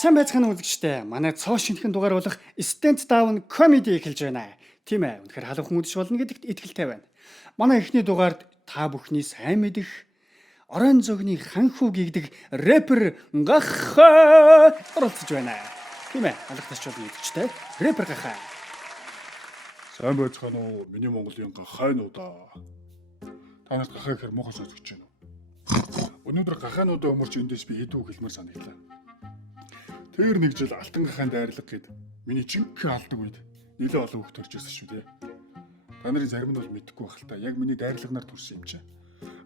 Сайн байцгаана үзэгчдээ. Манай цоо шинэхэн дугаар болох Stand Down Comedy эхэлж байна. Тийм ээ. Үнэхээр халуухан үдшиг болно гэдэгт итгэлтэй байна. Манай эхний дугаард та бүхний сайн мэдих орон зөгний ханхүү гэгдэг рэпер Гахаа оролцож байна. Тийм ээ. Алгатаач болно үзэгчдээ. Рэпер Гахаа. Сайн байцгаана уу? Миний Монголын гахаанууд аа. Та нарт гахаа гэхэр муухай сонсогч байна уу? Өнөөдөр гахаануудаа өмөрч эндээс би хэдүү хэлмээр санагдлаа. Тэр нэг жил алтан гахаан дайрлага гэд миний жинхэнэ алдаг үед нэлээд олон хүүхд төрж ирсэн шүү дээ. Та нарын зарим нь бол мэдэхгүй байх л та. Яг миний дайрлагнаар төрсөн юм чинь.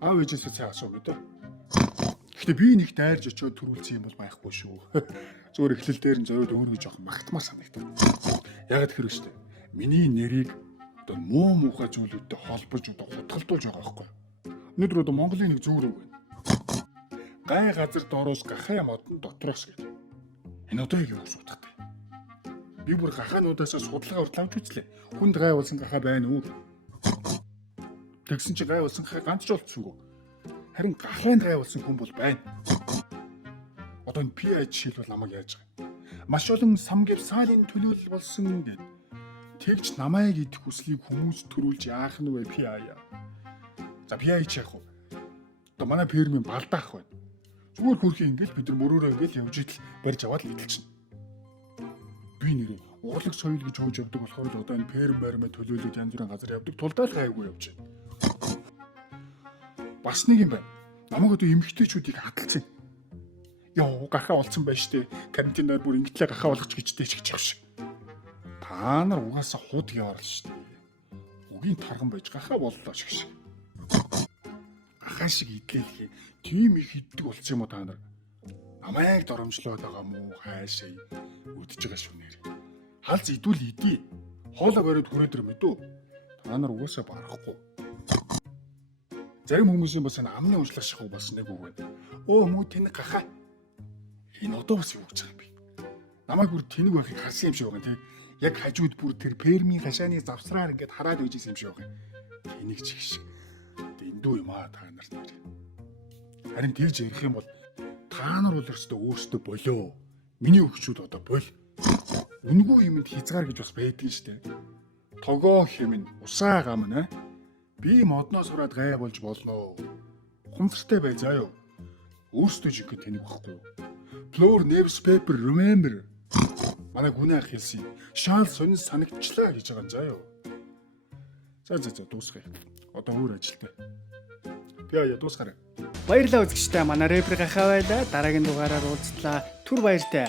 Аав ээжээсээ цай асуу мэдээ. Гэхдээ би нэг дайрж очиод төрүүлсэн юм бол байхгүй шүү. Зөвөр эхлэл дээр нь зориуд өөрөө жоохон магтмаар санагдав. Яг тэр шүү дээ. Миний нэрийг одоо муухай зүйлүүдтэй холбож одоо хутгалдуулж байгаа байхгүй. Өнөөдөр одоо Монголын нэг зүүр үг байна. Гай газар доороос гахаа модон дотроос гэдэг. Энэ одоо яг юу асуудагтай. Би бүр гахаануудаас судалгаа уртлавч үзлээ. Хүнд гай болсон гахаа байна уу? Тэгсэн чи гай болсон гахаа ганц ч олдсонгүй. Харин гахаанд гай болсон хүн бол байна. Одоо энэ PI жишээл бол намайг яаж байгаа. Маш олон самгив сарын төлөөлөл болсон гэдэг. Тэгж намайг идэх хүслийг хүмүүс төрүүлж яах нь вэ PI? За PI ч яг уу. Одоо манай фермийн балдаах байна. Зүгээр хөрхийн ингээл бид нар мөрөөрөө ингээл явж идэл барьж аваад л идэлчин. Би нэрээ урлаг соёл гэж хөөж явдаг болохоор л одоо энэ ферм баримаа төлөөлөд янз бүрийн газар явдаг тулдаа л гайгүй явж байна. Бас нэг юм байна. Намайг одоо эмгтээчүүдийг хаталцсан. Яа гахаа олцсон байж тээ. Карантинаар бүр ингэтлээ гахаа болгоч гэжтэй ч гэж явш. Та нар угаасаа худ яваал шүү дээ. Үгийн тарган байж гахаа боллоо ч гэж. Гахаа шиг идлээ. Тийм их иддэг болсон юм уу та нар? Намайг доромжлоод байгаа мó хайшаа үдж байгаа шүү нэр. Халз идүүл идий. Хоолоо бариад хүрээдэр мэдүү. Та нар угаасаа барахгүй. Зарим хүмүүсийн бас энэ амны уншлах шиг бас нэг үг байна. Оо мүү тэнэг гахаа. Энэ одоо бас юу гэж байгаа юм бэ? Намайг бүр тэнэг байхыг харсан юм шиг байгаа тийм. Яг хажууд бүр тэр фермийн хашааны завсраар ингээд хараад үйжсэн юм шиг байгаа. Тэнэг чих шиг. Дэндүү юм аа та нарт нэр. Харин тэгж ярих юм бол та нар бол өөрсдөө болоо. Миний өгчүүд одоо бол. Үнгүй юмд хязгаар гэж бас байдгийн штэ. Тогоо хэмнэ, усаа гамна. Би модноос сураад гай болж болно. Хумцтай бай заа юу. Өөрсдөө жинхэнэ тэнэг байхгүй. Floor never paper remember. Манай гүнээ ах хэлсэн. Шаал сонин санагчлаа гэж байгаа юм заа юу. За дуусгая. Одоо өөр ажилтай. Би яа дуусгараа. Баярлалаа үзэгчдээ. Манай рэпер Гахаа байлаа. Дараагийн дугаараар уулзлаа. Түр баяртай.